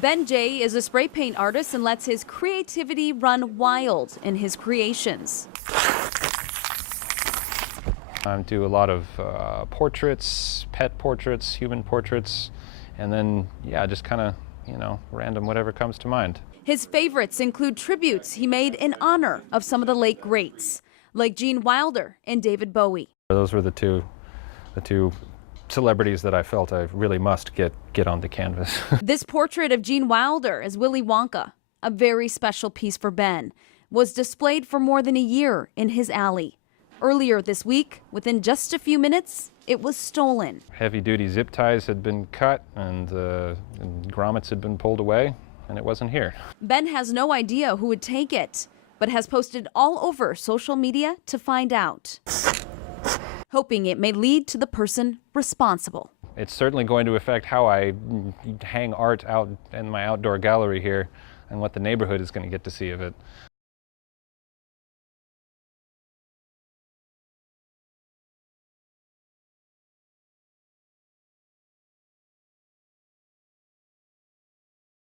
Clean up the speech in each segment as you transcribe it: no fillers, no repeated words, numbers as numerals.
Ben J is a spray paint artist and lets his creativity run wild in his creations. I do a lot of portraits, pet portraits, human portraits, and then, yeah, just kind of, random whatever comes to mind. His favorites include tributes he made in honor of some of the late greats, like Gene Wilder and David Bowie. Those were the two celebrities that I felt I really must get on the canvas. This portrait of Gene Wilder as Willy Wonka, a very special piece for Ben, was displayed for more than a year in his alley. Earlier this week, within just a few minutes, it was stolen. Heavy-duty zip ties had been cut and grommets had been pulled away, and it wasn't here. Ben has no idea who would take it, but has posted all over social media to find out, hoping it may lead to the person responsible. It's certainly going to affect how I hang art out in my outdoor gallery here and what the neighborhood is going to get to see of it.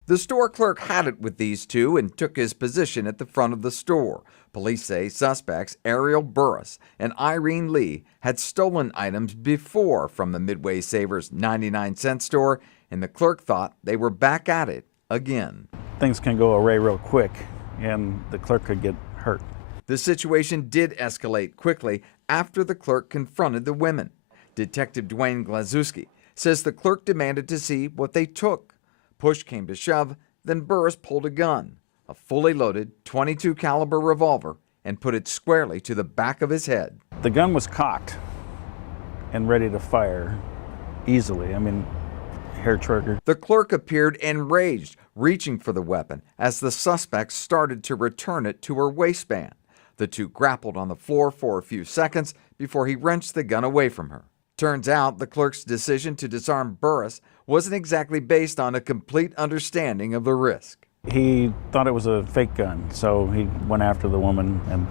The store clerk had it with these two and took his position at the front of the store. Police say suspects Ariel Burris and Irene Lee had stolen items before from the Midway Savers 99-cent store, and the clerk thought they were back at it again. Things can go away real quick, and the clerk could get hurt. The situation did escalate quickly after the clerk confronted the women. Detective Dwayne Glazewski says the clerk demanded to see what they took. Push came to shove, then Burris pulled a gun, a fully loaded .22 caliber revolver, and put it squarely to the back of his head. The gun was cocked and ready to fire easily. Hair trigger. The clerk appeared enraged, reaching for the weapon as the suspect started to return it to her waistband. The two grappled on the floor for a few seconds before he wrenched the gun away from her. Turns out the clerk's decision to disarm Burris wasn't exactly based on a complete understanding of the risk. He thought it was a fake gun, so he went after the woman and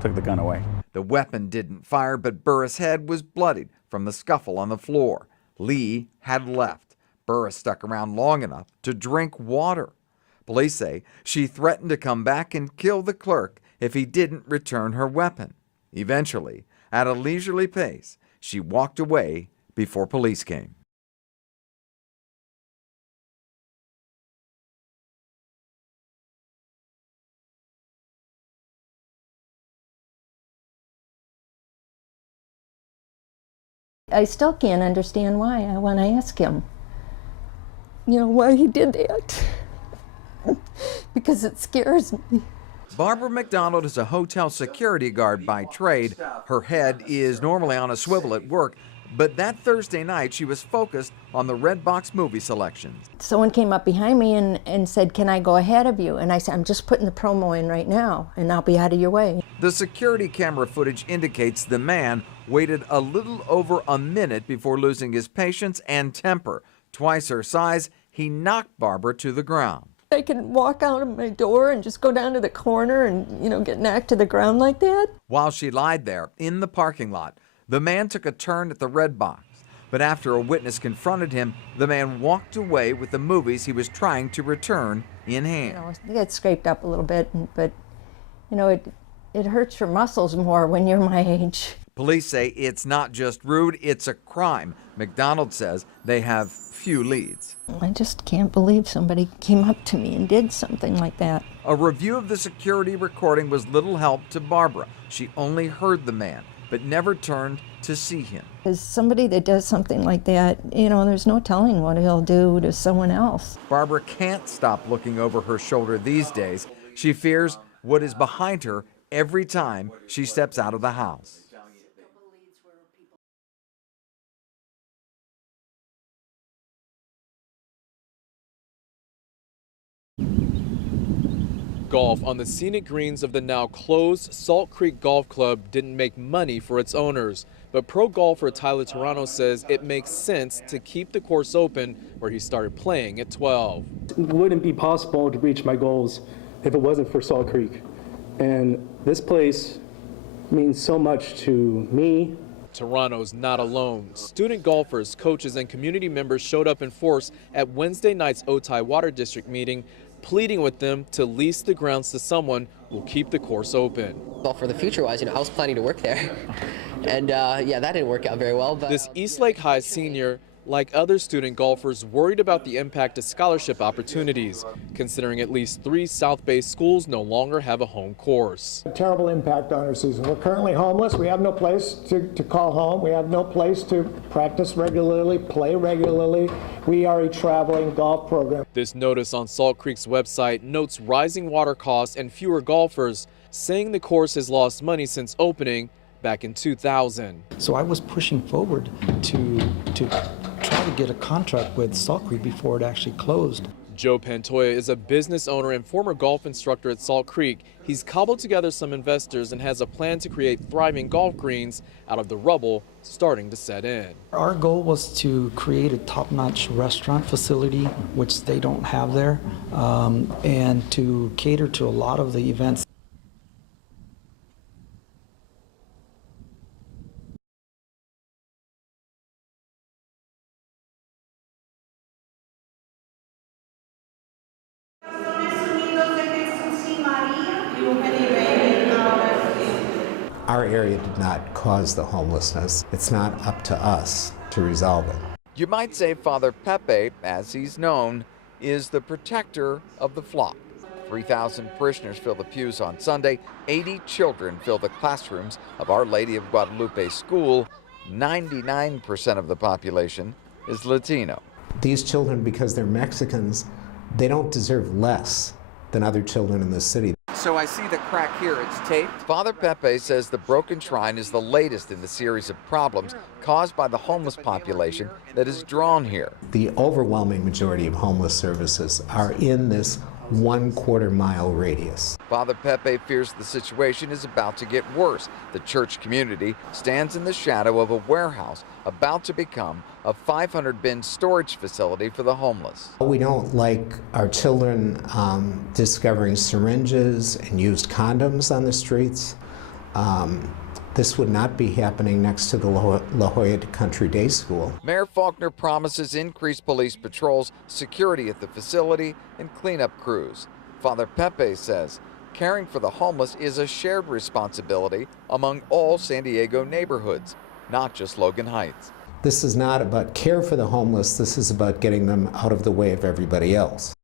took the gun away. The weapon didn't fire, but Burris' head was bloodied from the scuffle on the floor. Lee had left. Burris stuck around long enough to drink water. Police say she threatened to come back and kill the clerk if he didn't return her weapon. Eventually, at a leisurely pace, she walked away before police came. I still can't understand why. I want to ask him, why he did that. Because it scares me. Barbara McDonald is a hotel security guard by trade. Her head is normally on a swivel at work, but that Thursday night she was focused on the Redbox movie selections. Someone came up behind me and said, "Can I go ahead of you?" And I said, "I'm just putting the promo in right now, and I'll be out of your way." The security camera footage indicates the man waited a little over a minute before losing his patience and temper. Twice her size, he knocked Barbara to the ground. I can walk out of my door and just go down to the corner and, get knocked to the ground like that. While she lied there in the parking lot, the man took a turn at the Redbox. But after a witness confronted him, the man walked away with the movies he was trying to return in hand. I get scraped up a little bit, but, it hurts your muscles more when you're my age. Police say it's not just rude, it's a crime. McDonald says they have few leads. I just can't believe somebody came up to me and did something like that. A review of the security recording was little help to Barbara. She only heard the man, but never turned to see him. As somebody that does something like that, there's no telling what he'll do to someone else. Barbara can't stop looking over her shoulder these days. She fears what is behind her every time she steps out of the house. Golf on the scenic greens of the now closed Salt Creek Golf Club didn't make money for its owners, but pro golfer Tyler Toronto says it makes sense to keep the course open where he started playing at 12. It wouldn't be possible to reach my goals if it wasn't for Salt Creek. And this place means so much to me. Toronto's not alone. Student golfers, coaches, and community members showed up in force at Wednesday night's Otay Water District meeting, pleading with them to lease the grounds to someone who will keep the course open. Well, for the future-wise, I was planning to work there, and yeah, that didn't work out very well. But This Eastlake High senior, like other student golfers, worried about the impact to scholarship opportunities, considering at least 3 South Bay schools no longer have a home course. A terrible impact on our season. We're currently homeless. We have no place to call home. We have no place to practice regularly, play regularly. We are a traveling golf program. This notice on Salt Creek's website notes rising water costs and fewer golfers, saying the course has lost money since opening back in 2000. So I was pushing forward to try to get a contract with Salt Creek before it actually closed. Joe Pantoya is a business owner and former golf instructor at Salt Creek. He's cobbled together some investors and has a plan to create thriving golf greens out of the rubble starting to set in. Our goal was to create a top-notch restaurant facility, which they don't have there, and to cater to a lot of the events. Our area did not cause the homelessness. It's not up to us to resolve it. You might say Father Pepe, as he's known, is the protector of the flock. 3,000 parishioners fill the pews on Sunday. 80 children fill the classrooms of Our Lady of Guadalupe School. 99% of the population is Latino. These children, because they're Mexicans, they don't deserve less than other children in the city. So I see the crack here, it's taped. Father Pepe says the broken shrine is the latest in the series of problems caused by the homeless population that is drawn here. The overwhelming majority of homeless services are in this 1/4 mile radius. Father Pepe fears the situation is about to get worse. The church community stands in the shadow of a warehouse about to become a 500-bin storage facility for the homeless. We don't like our children discovering syringes and used condoms on the streets. This would not be happening next to the La Jolla Country Day School. Mayor Faulkner promises increased police patrols, security at the facility, and cleanup crews. Father Pepe says caring for the homeless is a shared responsibility among all San Diego neighborhoods, not just Logan Heights. This is not about care for the homeless. This is about getting them out of the way of everybody else.